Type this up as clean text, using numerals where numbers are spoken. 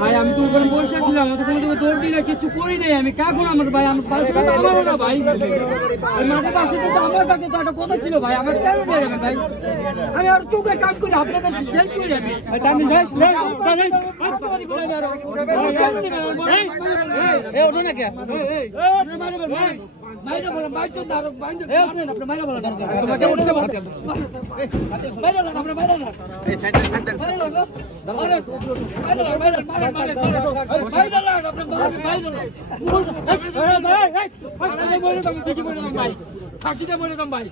ভাই আমি তো ওখানে বসে ছিলাম, দৌড় দিলে কিছু করি নাই আমি। কাকুন আমার ভাই, আমার আমারও না ভাই, মাঠের পাশে তো আমার কাছে তো একটা কথা ছিল ভাই, আমার কেন নিয়ে যাবেন ভাই? আমি আর চোখে কাজ করি, আপনাদের হেল্প করি আমি। ওঠো না কে মাইরা বলেন ভাই, চোদ্দ আরো আপনি মাইরা বলেন ফাঁসিতে বলে দাম ভাই,